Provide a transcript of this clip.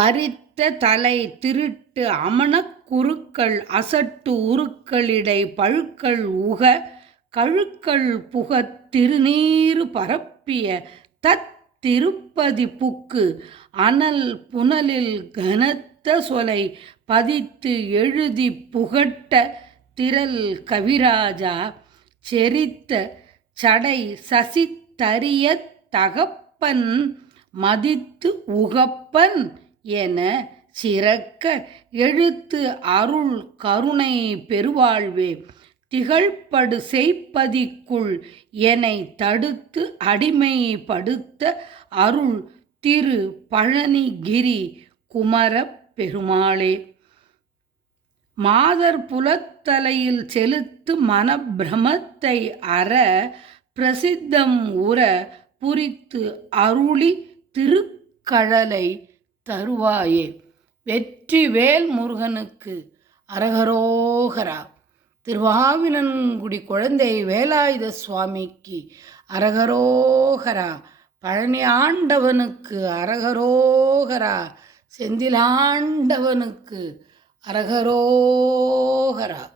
பறித்த தலை திருட்டு அமணக் குருக்கள் அசட்டு உருக்களிடை பழுக்கள் உக கழுக்கள் புகத் திருநீறு பரப்பிய திருப்பதி புக்கு அனல் புனலில் கனத்த சொலை பதித்து எழுதி புகட்ட திரள் கவிராஜா செரித்த சடை சசித்தரிய தகப்பன் மதித்து உகப்பன் என சிறக்க எழுத்து அருள் கருணை பெருவாழ்வே திகழ்படு செய்ப்பதிக்குள் எனை தடுத்து அடிமைப்படுத்த அருள் திரு பழனிகிரி குமரப் பெருமாளே. மாதர் புலத்தலையில் செலுத்து மனப்பிரமத்தை அற பிரசித்தம் உற புரித்து அருளி திருக்கழலை தருவாயே. வெற்றிவேல் முருகனுக்கு அரகரோகரா. திருவாவினன்குடி குழந்தை வேலாயுத சுவாமிக்கு அரகரோகரா. பழனி ஆண்டவனுக்கு அரகரோகரா. செந்திலாண்டவனுக்கு அரகரோகரா.